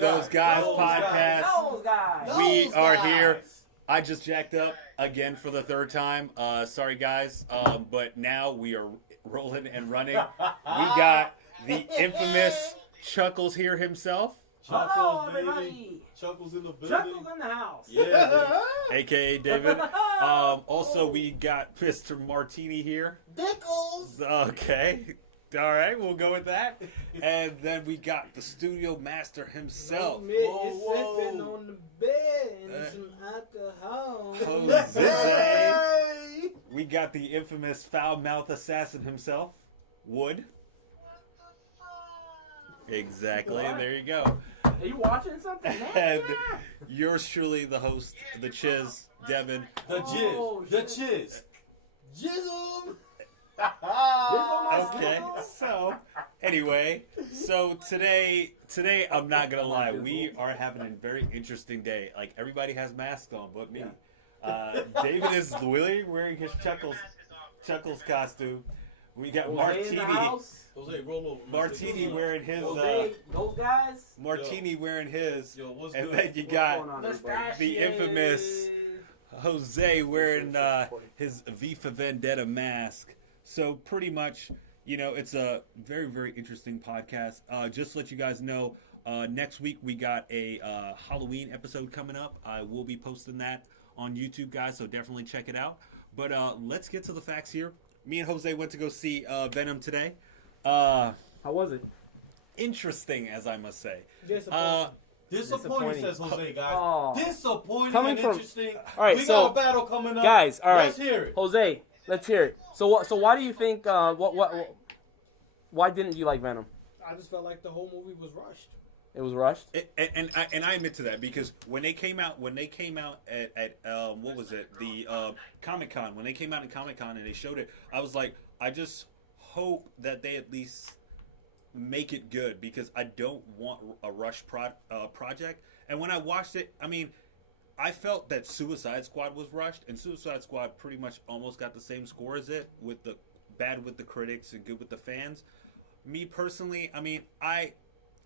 Those Guys podcast. Those guys. We are here. I just jacked up again for the third time. Sorry, guys. But now we are rolling and running. We got the infamous Chuckles here himself. Hello, everybody. Chuckles in the building. Chuckles in the house. Yeah. A.K.A. David. Also, we got Mr. Martini here. Dickles. Okay. All right, we'll go with that. And then we got the studio master himself. Sipping on the bed and some alcohol. Jose. We got the infamous foul-mouthed assassin himself, Wood. Exactly. There you go. Are you watching something? And yours truly, the host, the Chiz, Devin. The Jizz. The Chiz. Jizzle. Okay, so anyway, today I'm not gonna lie, we are having a very interesting day. Like, everybody has masks on but me. David is literally wearing his Chuckles costume. We got Martini. Jose, roll over. Martini wearing his. Those guys. Martini wearing his. Yo, what's and good? then you got the infamous Jose wearing his V for Vendetta mask. So pretty much, it's a very, very interesting podcast. Just to let you guys know, next week we got a Halloween episode coming up. I will be posting that on YouTube, guys, so definitely check it out. But let's get to the facts here. Me and Jose went to go see Venom today. How was it? Interesting, as I must say. Disappointing, says Jose, guys. Oh. Disappointing Coming and from- interesting. All right, we so- got a battle coming up. Guys, all right. Let's hear it. Jose, let's hear it. So why do you think? Why didn't you like Venom? I just felt like the whole movie was rushed. It was rushed. And I admit to that, because when they came out at what was it, the Comic-Con, when they came out in Comic-Con and they showed it, I was like, I just hope that they at least make it good, because I don't want a rush project. And when I watched it, I mean, I felt that Suicide Squad was rushed, and Suicide Squad pretty much almost got the same score as it, with the bad with the critics and good with the fans. Me personally, I mean,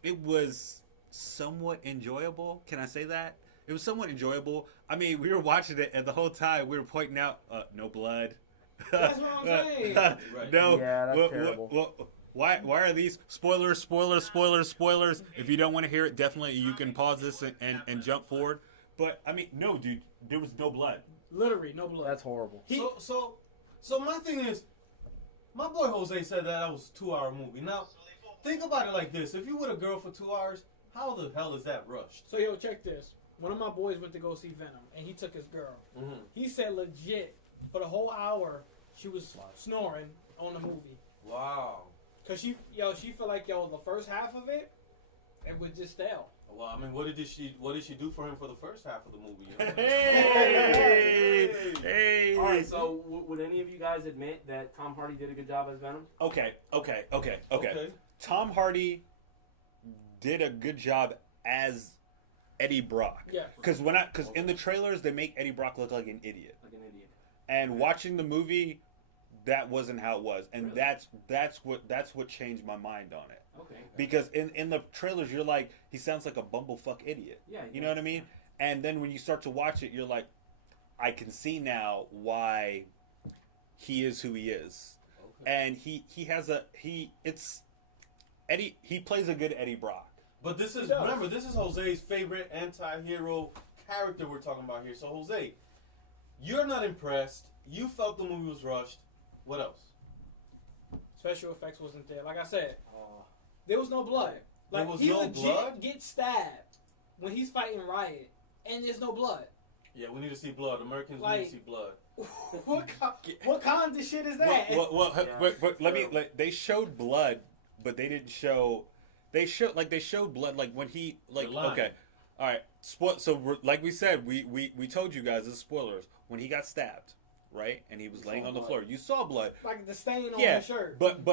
it was somewhat enjoyable. Can I say that? It was somewhat enjoyable. I mean, we were watching it, and the whole time we were pointing out, no blood. That's what I'm saying. Right. No. Yeah, that's terrible. Why are these spoilers? If you don't want to hear it, definitely you can pause this and jump forward. But I mean, no, dude, there was no blood. Literally, no blood. That's horrible. So my thing is, my boy Jose said that was a 2-hour movie. Now, think about it like this: if you with a girl for 2 hours, how the hell is that rushed? So, yo, check this. One of my boys went to go see Venom, and he took his girl. Mm-hmm. He said legit, for the whole hour, she was snoring on the movie. Wow. Because she felt like, the first half of it was just stale. Well, I mean, what did she do for him for the first half of the movie? Hey. All right. So would any of you guys admit that Tom Hardy did a good job as Venom? Okay. Tom Hardy did a good job as Eddie Brock. Yeah. Because in the trailers they make Eddie Brock look like an idiot. And Okay. watching the movie, that wasn't how it was, and Really? that's what changed my mind on it. Okay. Because in the trailers you're like, he sounds like a bumblefuck idiot. Yeah. You know what I mean? And then when you start to watch it, you're like, I can see now why he is who he is. Okay. And he plays a good Eddie Brock. But this is Jose's favorite anti-hero character we're talking about here. So Jose, you're not impressed. You felt the movie was rushed. What else? Special effects wasn't there. Like I said, there was no blood. Like, There was he no legit blood? gets stabbed when he's fighting Riot, and there's no blood. Yeah, we need to see blood. Americans need Like- to see blood. what kind of shit is that? They showed blood, but they didn't show. They showed blood, like when he The line. okay, all right. Like we said, we told you guys, this is spoilers. When he got stabbed, right, and he was laying on the floor, you saw blood. Like the stain on Yeah, his shirt. but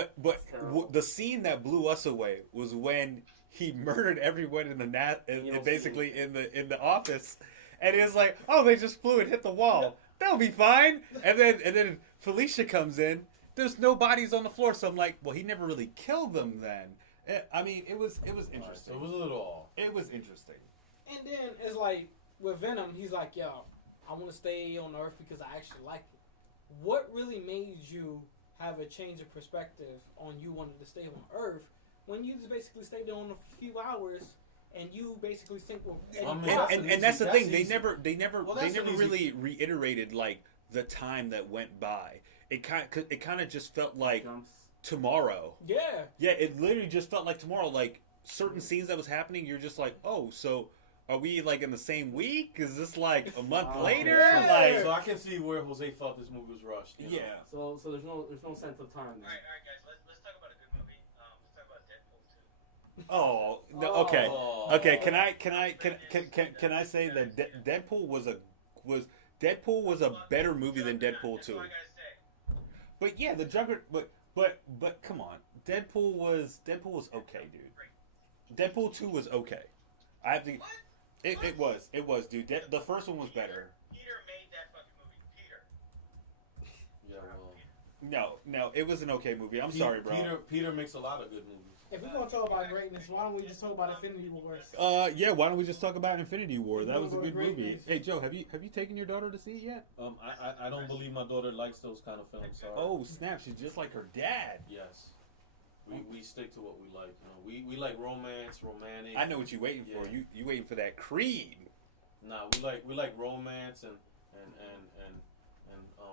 terrible. the scene that blew us away was when he murdered everyone in the basically in the office, and it was like, oh, they just flew and hit the wall. That'll be fine. And then Felicia comes in. There's no bodies on the floor, so I'm like, well, he never really killed them then. I mean, it was Right, interesting. so it was a little off. It was interesting. And then it's like with Venom, he's like, yo, I want to stay on Earth because I actually like it. What really made you have a change of perspective on you wanting to stay on Earth when you just basically stayed there on a few hours and you basically think, well, I mean, And that's the that's thing. They easy. never Well, that's an easy- really reiterated like the time that went by. It kind of just felt like tomorrow. yeah. Yeah, it literally just felt like tomorrow. Like certain scenes that was happening, you're just like, oh, so are we like in the same week? Is this like a month later? Yeah. Like, So I can see where Jose felt this movie was rushed. You know? yeah. So there's no sense of time. All right, guys. Let's talk about a good movie. Let's talk about Deadpool 2. Oh, no, okay. Oh. Okay, can I say that Deadpool was a better movie than Deadpool 2. That's all I gotta say. But yeah, the Juggernaut. But come on, Deadpool was okay, dude. Deadpool 2 was okay. I have to. What? It was, dude. The first one was better. Peter made that fucking movie. Peter. Yeah, well. No, it was an okay movie. I'm sorry, bro. Peter makes a lot of good movies. If we're gonna talk about greatness, why don't we just talk about Infinity Wars? Yeah. Why don't we just talk about Infinity War? That was a good Great movie. news. Hey, Joe, have you taken your daughter to see it yet? I don't believe my daughter likes those kind of films. Sorry. Oh snap! She's just like her dad. Yes. We stick to what we like. You know, we like romance, romantic. I know what you're waiting for. Yeah. You waiting for that Creed? Nah, we like romance and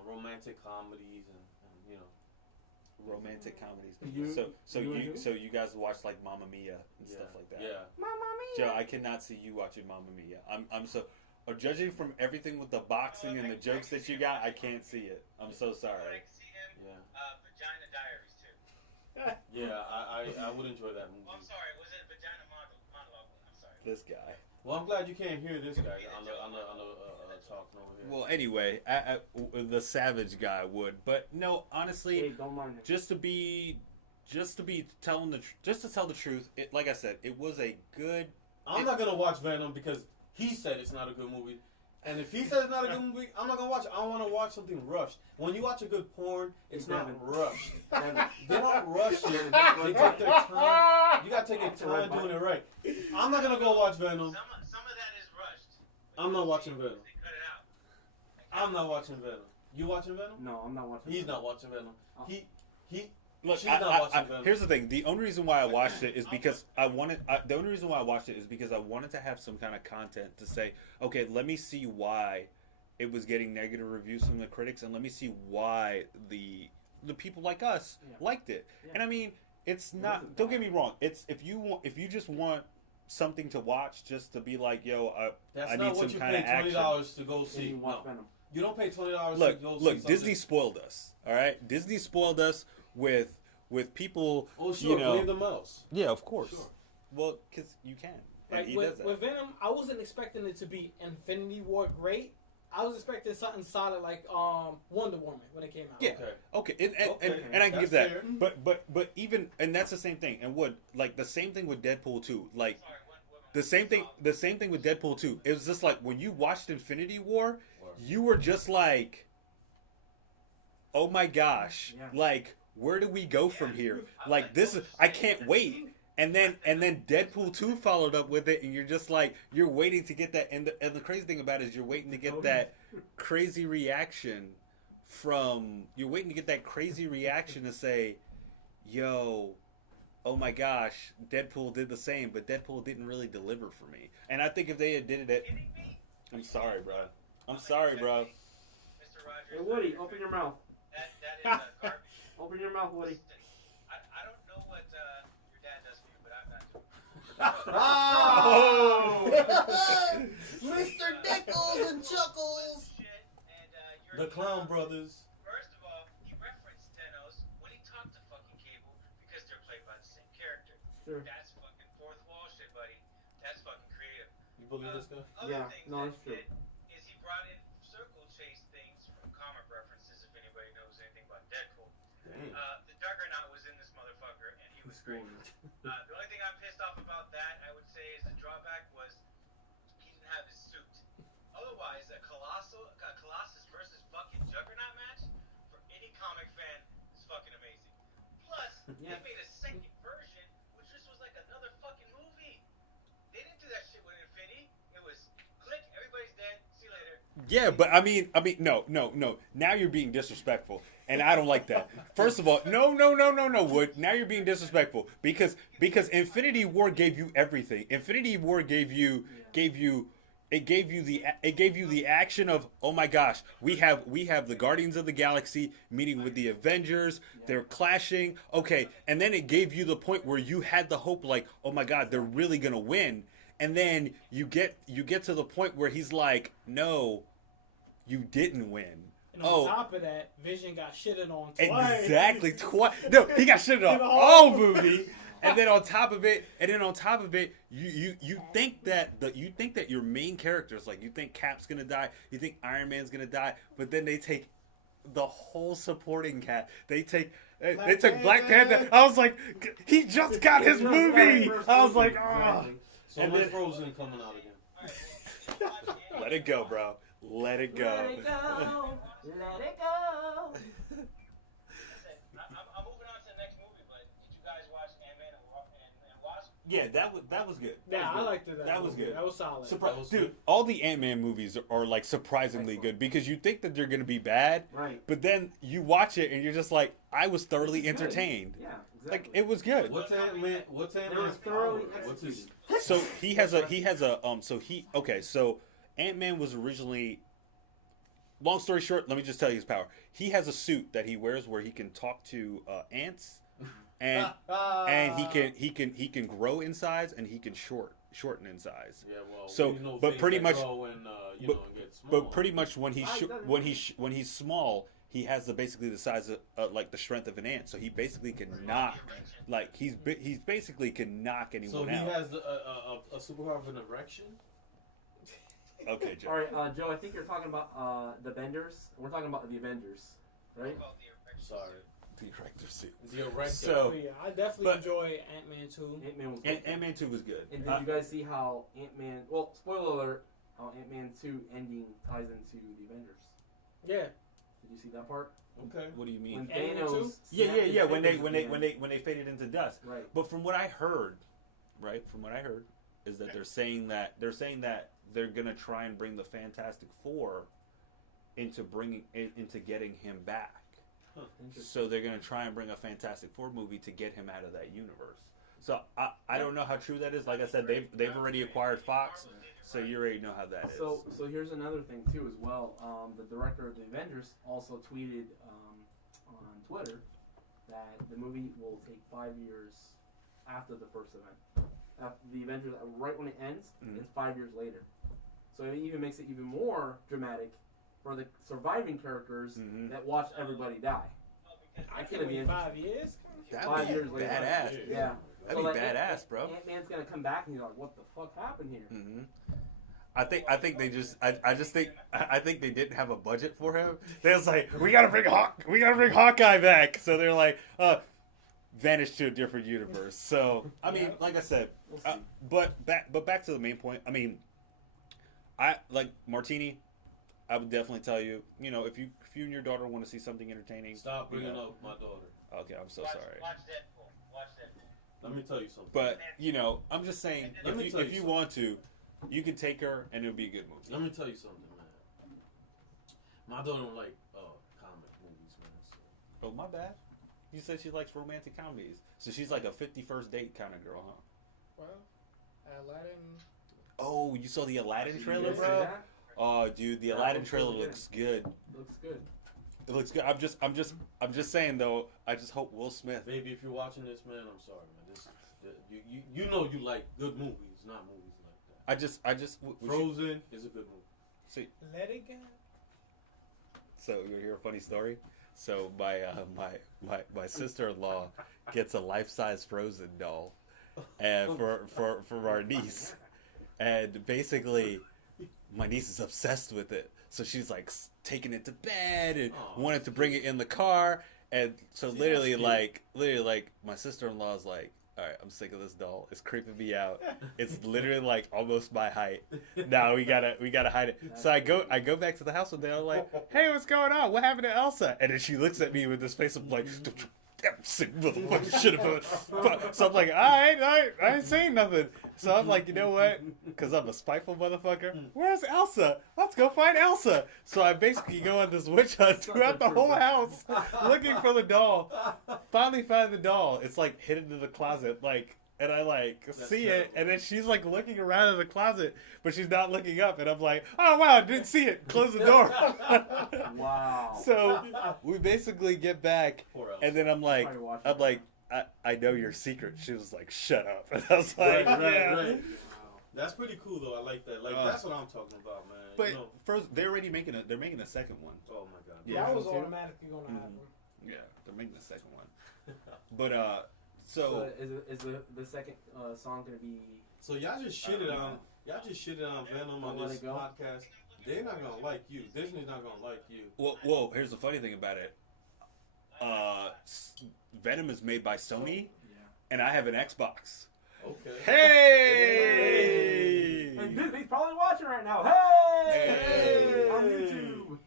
romantic comedies and you know. Romantic comedies. You- So you and who? you guys watch like Mamma Mia and stuff like that. Yeah. Joe, I cannot see you watching Mamma Mia. I'm so judging from everything with the boxing and the jokes that you got, I can't see it. I'm so Would sorry. like to see him. Yeah. Vagina Diaries too. Yeah, I would enjoy that movie. Oh, I'm sorry. Was it Vagina Monologue? I'm sorry. This guy. Well, I'm glad you can't hear this guy on the talking over here. Well, anyway, the savage guy would, but no, honestly, Hey, don't mind it. just to tell the truth, it, like I said, it was a good. I'm not gonna watch Venom because he said it's not a good movie. And if he says it's not a good movie, I'm not gonna watch it. I want to watch something rushed. When you watch a good porn, it's not Devin. rushed. Devin. They don't rush it. They take their time. You gotta take your time doing it right. I'm not gonna go watch Venom. Some of that is rushed. I'm not watching Venom. They cut it out. I'm not watching Venom. You watching Venom? No, I'm not watching. He's that. not watching Venom. He. Look, She's not watching Venom. here's the thing. The only reason why I watched it is because the only reason why I watched it is because I wanted to have some kind of content to say, okay, let me see why it was getting negative reviews from the critics, and let me see why the people like us liked it. Yeah. And I mean, it's It not. wasn't Don't bad. get me wrong. It's if you just want something to watch, just to be like, yo, That's I not need what some you kind of pay action. $20 to go Didn't see. even watch No. Venom. You don't pay $20 to Look, go see look. something. Disney spoiled us. All right, Disney spoiled us with people. Oh, sure. You know, Blame the mouse. yeah, of course. Sure. Well, because you can. And Like he does that. with Venom, I wasn't expecting it to be Infinity War great. I was expecting something solid like Wonder Woman when it came out. Yeah. Okay. Okay, Okay, and I can give that's that, fair. but even and that's the same thing. And like the same thing with Deadpool 2. Like Sorry, the same thing with Deadpool 2. It was just like when you watched Infinity War, you were just like, oh my gosh, Yeah. like where do we go from here? Like this is I can't wait. And then Deadpool 2 followed up with it, and you're just like you're waiting to get that. And the crazy thing about it is you're waiting to get that crazy reaction to say, yo, oh my gosh, Deadpool did the same, but Deadpool didn't really deliver for me. And I think if they had did it, Kidding me? I'm sorry, bro. I'm sorry, bro. Mr. Hey, Rogers. Woody, open your mouth. That is garbage. Open your mouth, Woody. I don't know what your dad does for you, but I've got to. Oh! Mr. Dickles and Chuckles. Shit, and you're The Clown Brothers. First of all, he referenced Thanos when he talked to fucking Cable because they're played by the same character. Sure. That's fucking fourth wall shit, buddy. That's fucking creative. You believe this guy? Other Yeah, things no, that it's true. he did is he brought in circle chase things from comic references. If anybody knows anything about Deadpool, Damn. the Juggernaut was in this motherfucker, and he was great. The only thing I'm pissed off about that, I would say, is the drawback was he didn't have his suit. Otherwise, a Colossus versus fucking Juggernaut match for any comic fan is fucking amazing. Plus, Yeah. they made a second version, which was Yeah, but I mean, no. Now you're being disrespectful, and I don't like that. First of all, no, Wood. Now you're being disrespectful because Infinity War gave you everything. Infinity War gave you the action of, oh my gosh, we have the Guardians of the Galaxy meeting with the Avengers. They're clashing. Okay, and then it gave you the point where you had the hope, like, oh my God, they're really gonna win. And then you get to the point where he's like, no, you didn't win. And on top of that, Vision got shitted on twice. Exactly, twice. No, he got shitted on all movie. And then on top of it, you think that your main characters, like, you think Cap's gonna die, you think Iron Man's gonna die, but then they take the whole supporting cast. They took Black Panther. I was like, he just got his movie. I was like, oh. So And much then- Frozen coming out again. Let it go, bro. Let it go. Let it go. Let it go. Listen, I'm moving on to the next movie, but did you guys watch Ant-Man and Wasp? Yeah, that was good. Yeah, I liked it. That was good. That was solid. Dude, all the Ant-Man movies are like surprisingly good because you think that they're gonna be bad, Right. but then you watch it and you're just like, I was thoroughly This is good. entertained. Yeah, exactly. Like, it was good. What's Ant-Man? What's Ant-Man's thoroughly power? What's his? So so Ant-Man was originally, long story short, let me just tell you his power. He has a suit that he wears where he can talk to ants, and he can grow in size and he can shorten in size. Yeah, well, So, we know but things pretty that much- grow and, but- and get small. But pretty much when he's small, he has basically the size of like the strength of an ant. So he basically can knock, like he's basically can knock anyone So he out. has a superpower of an erection. Okay, Joe. All right, Joe. I think you're talking about the Benders. We're talking about the Avengers, right? Sorry, The director suit. the erection. So yeah, I definitely but- enjoy Ant-Man 2. Ant-Man was good. Ant-Man 2 was good. And did you guys see how Ant-Man? Well, spoiler alert. How Ant-Man 2 ending ties into the Avengers. Yeah. Did you see that part? Okay. What do you mean? When Ant-Man Thanos. 2? Yeah. snapped his When fingers they faded into dust. Right. But from what I heard, is that they're saying that they're gonna try and bring the Fantastic Four into getting him back. Interesting. So they're gonna try and bring a Fantastic Four movie to get him out of that universe. So I don't know how true that is. Like I said, they've already acquired Fox, so you already know how that is. So here's another thing too as well. The director of the Avengers also tweeted on Twitter that the movie will take 5 years after the first event. After the Avengers, right when it ends, Mhm. it's 5 years later. So it even makes it even more dramatic for the surviving characters Mhm. that watch everybody die. I That's gonna be can't wait 5 interesting. years. That'd 5 be years later. badass. Yeah. That'd be badass, bro. Ant-Man's gonna come back and he's like, "What the fuck happened here?" hmm I think they just I think they didn't have a budget for him. They was like, we gotta bring Hawkeye back. So they're like, vanish to a different universe. So I mean, like I said, We'll see. but back to the main point. I mean, I like Martini. I would definitely tell you, if you and your daughter want to see something entertaining, Stop bringing know. up my daughter. Okay, I'm so Watch sorry. Deadpool. Watch Deadpool. Let me tell you something. But I'm just saying, Let me tell you if you something. want to, you can take her and it'll be a good movie. Let me tell you something, man. My daughter don't like comic movies, man. So. Oh, my bad. You said she likes romantic comedies, so she's like a 51st date kind of girl, huh? Well, Aladdin. Oh, you saw the Aladdin Did you trailer, guys see bro? that? Oh, dude, the That Aladdin looks trailer really good. looks good. Looks good. It looks good. I'm just saying though. I just hope Will Smith. Baby, if you're watching this, man, I'm sorry, man. You know you like good movies, not movies like that. I just. Would you- Frozen is a good movie. see, Let it go. so you hear a funny story. So my sister-in-law gets a life-size Frozen doll, and for our niece, and basically my niece is obsessed with it. So she's like taking it to bed and Aw, wanted to bring it in the car, and so See, literally that's cute. like my sister-in-law is like, all right, I'm sick of this doll. It's creeping me out. It's literally like almost my height. Now we gotta hide it. So I go back to the house one day. I'm like, hey, what's going on? What happened to Elsa? And then she looks at me with this face of like, damn sick motherfucker should have. So I'm like, I ain't saying nothing. So I'm like, you know what? Because I'm a spiteful motherfucker. Where's Elsa? Let's go find Elsa. So I basically go on this witch hunt throughout the whole house looking for the doll. Finally find the doll. It's like hidden in the closet, like. And I like see it, and then she's like looking around in the closet, but she's not looking up. And I'm like, oh wow, I didn't see it. Close the door. Wow. So we basically get back, and then I'm like, I know your secret. She was like, shut up. And I was like, right. That's pretty cool though. I like that. Like that's what I'm talking about, man. But you know? first, they're making a second one. Oh my god. Yeah. That was automatically gonna happen. Yeah, they're making the second one. But So is the second song gonna be? So y'all just shitted on Venom on this podcast. They're not gonna like you. Disney's not gonna like you. Well, here's the funny thing about it. Venom is made by Sony, and I have an Xbox. Okay. Hey! And Disney's probably watching right now. Hey! On YouTube.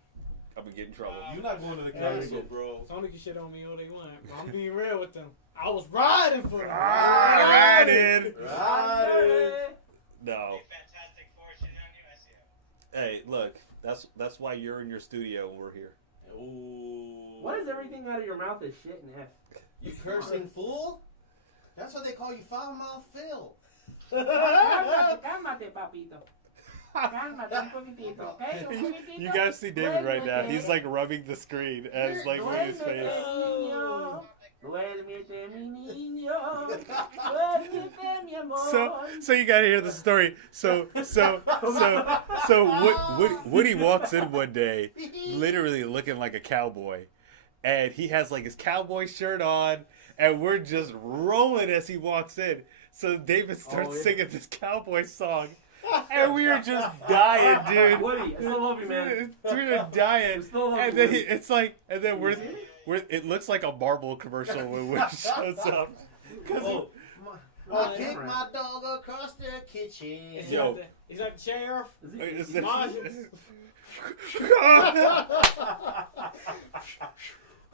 I'm gonna get in trouble. You're not going to the castle, bro. Sony can shit on me all they want. But I'm being real with them. I was riding for them. Riding. No. Fantastic fortune on you, I see it. Hey, look. That's why you're in your studio and we're here. Ooh. What is everything out of your mouth is shit and F? You cursing fool? That's what they call you, foul mouth Phil. Cálmate, papito. Cálmate un poquitito, okay? Un poquitito. You guys see David right now. He's like rubbing the screen as like with his face. Duérmete, mi niño. Duérmete, mi amor. So you gotta hear the story. So Woody walks in one day, literally looking like a cowboy, and he has like his cowboy shirt on, and we're just rolling as he walks in. So David starts singing this cowboy song, and we are just dying, dude. Woody, I still love you, man. We're dying, still love and you, then Woody. we're it looks like a Marvel commercial when Woody shows up. I kicked my dog across the kitchen. He's like the sheriff.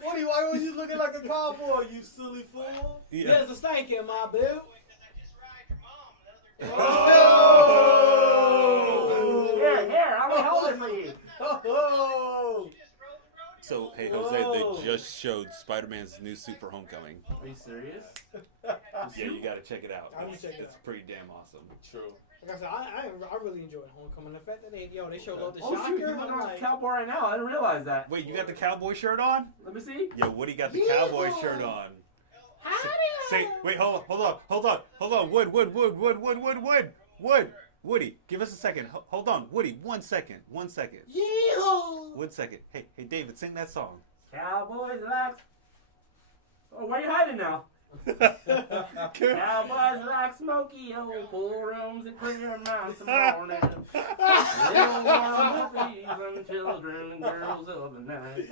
Woody, why was you looking like a cowboy, you silly fool? There's a stank in my boot. Because I just ride your mom Oh! Here, I'm gonna hold it for you. Oh! So, hey, Jose, they just showed Spider-Man's new suit for Homecoming. Are you serious? Yeah, you gotta check it out. I will check it It's out. pretty damn awesome. True. Like I said, I really enjoyed Homecoming. The fact that they showed up the Oh shoot, you're shocker. looking I'm like like, a cowboy right now. I didn't realize that. Wait, you got the cowboy shirt on? Let me see. Yeah, Woody got the cowboy shirt on. Say, wait, hold on. Wood. Woody, give us a second. Hold on, Woody, 1 second. 1 second. yeehaw! 1 second. Hey, David, sing that song. Cowboys like. Oh, why are you hiding now? Cowboys like smoky old pool rooms and clear mountain morning. Little warm trees and children and girls of the night.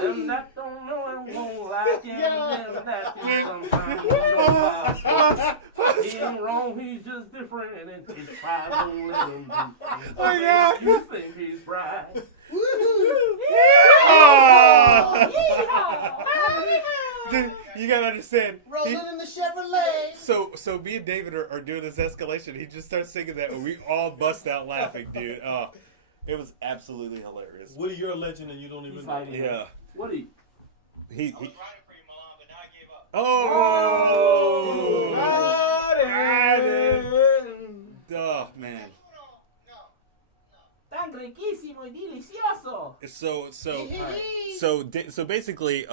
Them that don't know him won't like him. Them that do sometimes don't know. He ain't wrong, he's just different, and his pride won't let him do things. You think he's right. You gotta understand. Rolling in the Chevrolet. So me and David are doing this escalation. He just starts singing that, and we all bust out laughing, dude. Oh, it was absolutely hilarious. Woody, you're a legend, and you don't even know. Yeah. Woody. He. I was riding for you, Milan, but now I gave up. Oh. Riding. Oh man. Tan riquísimo y delicioso. So basically,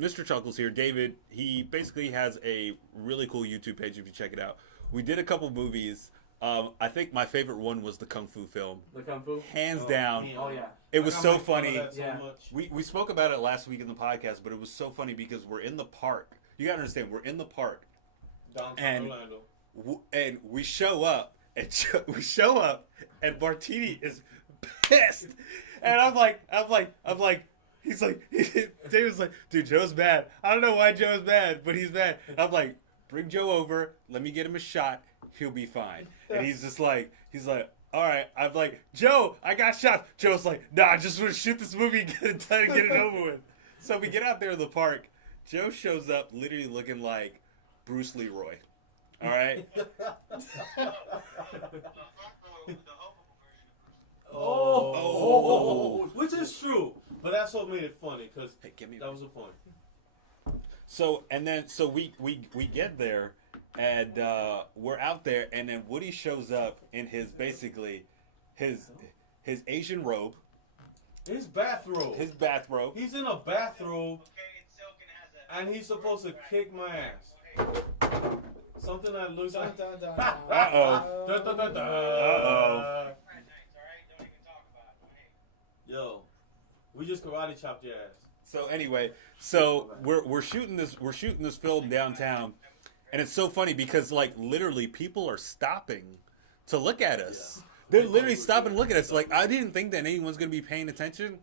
Mr. Chuckles here, David, he basically has a really cool YouTube page if you check it out. We did a couple movies. I think my favorite one was the Kung Fu film. The Kung Fu? Hands down. Oh, yeah. It was so funny. Yeah. We spoke about it last week in the podcast, but it was so funny because we're in the park. You gotta understand, we're in the park. Downtown Orlando. And we show up, and Martini is pissed. And I'm like, he's like, David's like, dude, Joe's mad. I don't know why Joe's mad, but he's mad. I'm like, bring Joe over, let me get him a shot, he'll be fine. And he's like, all right. I'm like, Joe, I got shots. Joe's like, nah, I just want to shoot this movie and get it done and get it over with. So we get out there in the park. Joe shows up literally looking like Bruce Leroy. All right. Oh. Which is true, but that's what made it funny because Hey, give me that was the point. So we get there, and we're out there, and then Woody shows up in his basically his Asian robe, His bathrobe. his bathrobe. He's in a bathrobe, Okay, it's silk and has a. and he's supposed to kick my ass. Something that looks Dun, like. dun, dun, Uh-oh. Dun, dun, dun, dun. Uh-oh. Friday nights, alright? Don't even talk about it. Hey. Yo, we just karate chopped your ass. So anyway, so we're shooting this film downtown, and it's so funny because like literally people are stopping to look at us. They're literally stopping to look at us. Like I didn't think that anyone's gonna be paying attention.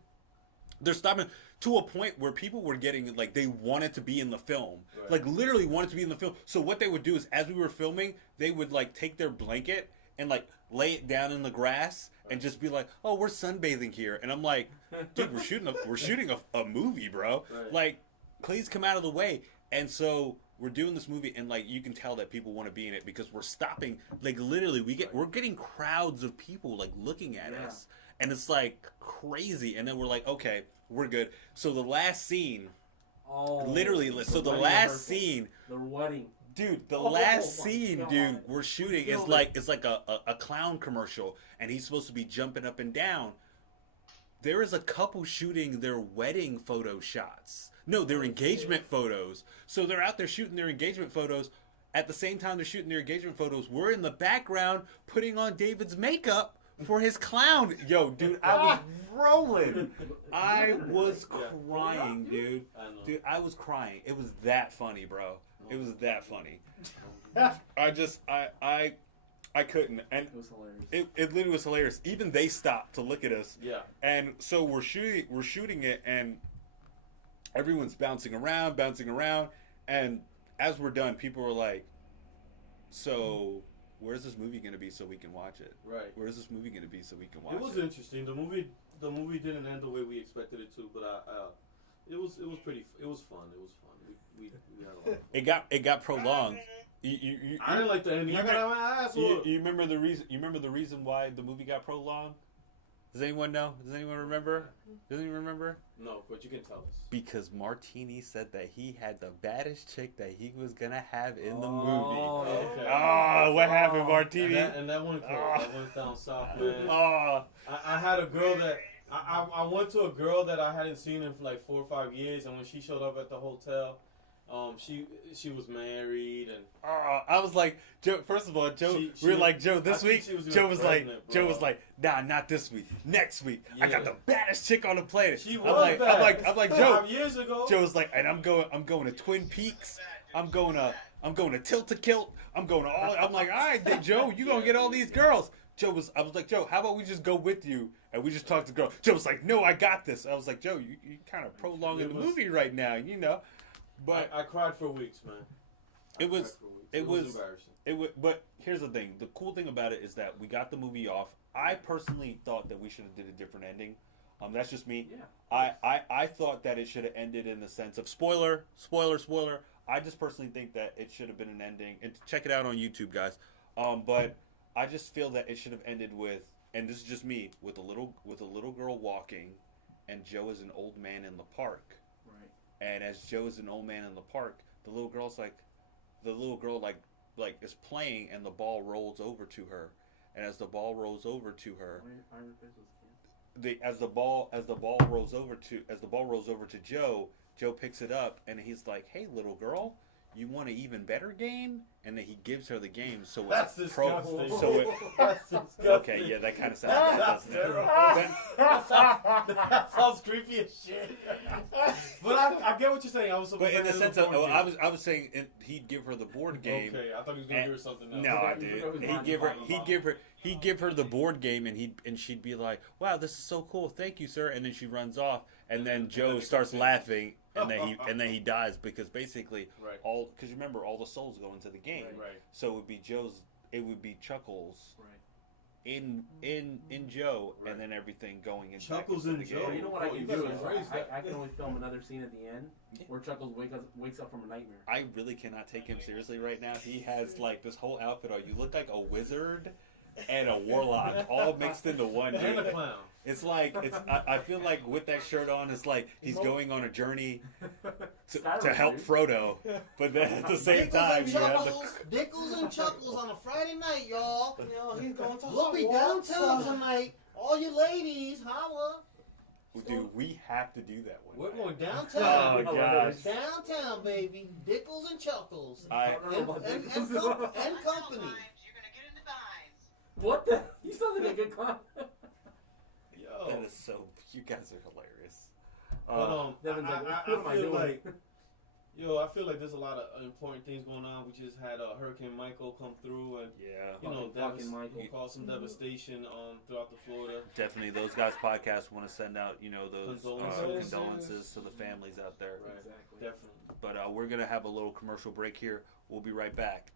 They're stopping to a point where people were getting like they wanted to be in the film, Right. like literally wanted to be in the film. So what they would do is as we were filming, they would like take their blanket and like lay it down in the grass and just be like, "Oh, we're sunbathing here," and I'm like, "Dude, we're shooting a movie, bro. Right. Like, please come out of the way." And so we're doing this movie, and like you can tell that people want to be in it because we're stopping. Like literally, we're getting crowds of people like looking at Yeah. us, and it's like crazy. And then we're like, "Okay, we're good." So the last scene, Oh, literally, so the wedding last rehearsal. scene. The wedding. Dude, the Oh last my scene, God. dude, we're shooting is Killed like it's like a clown commercial, and he's supposed to be jumping up and down. There is a couple shooting their wedding photo shots. No, their engagement photos. So they're out there shooting their engagement photos. At the same time they're shooting their engagement photos, we're in the background putting on David's makeup for his clown. Yo, dude, I was rolling. I was crying, dude. I know. Dude, I was crying. It was that funny, bro. It was that funny. I couldn't. And It was hilarious. it literally was hilarious. Even they stopped to look at us. Yeah. And so we're shooting it, and everyone's bouncing around, and as we're done, people were like, "So, where's this movie gonna be so we can watch it? Right. Where's this movie gonna be so we can watch It was interesting. The movie didn't end the way we expected it to, but it was fun. It was fun. We had a lot of fun. It got prolonged. You I didn't like the ending. I got my ass whooped. you remember the reason? You remember the reason why the movie got prolonged? Does anyone know? Does anyone remember? Does anyone remember? No, but you can tell us. Because Martini said that he had the baddest chick that he was gonna have in the Oh, movie. Okay. Oh, what happened, And Martini? that went cold. That went down south, man. Oh, I had a girl that I went to a girl that I hadn't seen in like 4 or 5 years, and when she showed up at the hotel, she was married and I was like, Joe. First of all, Joe, She we were was- like, Joe, I this think week. she was Joe even was like, pregnant, Joe bro. was like, nah, not this week. Next week, I got Yeah. the baddest chick on the planet. she I'm was like, bad. I'm like, Joe. 5 years ago. Joe was like, and I'm going to Twin Peaks. I'm going to Tilt a Kilt. I'm going to all. I'm like, all right, then, Joe, you gonna get all these girls. I was like, Joe, how about we just go with you and we just talk to the girl. Joe was like, no, I got this. I was like, Joe, you kind of prolonging It the was- movie right now, you know. But I cried for weeks, man. I It was- cried for weeks. it was- embarrassing. But here's the thing. The cool thing about it is that we got the movie off. I personally thought that we should have did a different ending. That's just me. Yeah. I thought that it should have ended in the sense of spoiler. I just personally think that it should have been an ending. And check it out on YouTube, guys. But I just feel that it should have ended with, and this is just me, with a little girl walking, and Joe is an old man in the park. Right. And as Joe is an old man in the park, the little girl like is playing, and the ball rolls over to her. And as the ball rolls over to her, Iron Fist was a kid. as the ball rolls over to Joe, Joe picks it up and he's like, "Hey, little girl, you want an even better game?" And then he gives her the game. So That's it's disgusting. That's disgusting. Okay, yeah, that kind of sounds bad, That's doesn't it? terrible. That sounds creepy as shit. But I get what you're saying. I was But in the sense of, I was saying he'd give her the board game. Okay, I thought he was gonna give her something else. No, Okay, dude. He'd give her the board game, and she'd be like, "Wow, this is so cool, thank you, sir." And then she runs off, and then Joe starts laughing, and then he dies because basically Right. because remember all the souls go into the game, Right. so it would be Chuckles, Right. in Joe, and then everything going into Chuckles into and the Joe. game. You know what I Oh, can you do gotta is phrase that. I can only film another scene at the end where Chuckles wakes up from a nightmare. I really cannot take him seriously right now. He has like this whole outfit on. You look like a wizard and a warlock all mixed into one. And a Dude. clown. It's like I feel like with that shirt on, it's like he's going on a journey to help Frodo, but then at the same time you have the. Dickles and Chuckles on a Friday night, y'all. You know, he's going to We'll be Hogwarts, downtown tonight. All you ladies, holla. Dude, we have to do that one. We're going Oh downtown. gosh. Downtown, baby. Dickles and Chuckles. I And company. You're gonna get in the vines. What the? You sound like a good clown. that Yo. is so. You guys are hilarious. But Devin's like, what am I I feel doing? like, I feel like there's a lot of important things going on. We just had Hurricane Michael come through, and Yeah. Fucking Michael. caused some devastation throughout the Florida. Definitely, those guys' podcasts want to send out, those Condolences. condolences to the families out there. Right. Exactly. Definitely. But we're gonna have a little commercial break here. We'll be right back.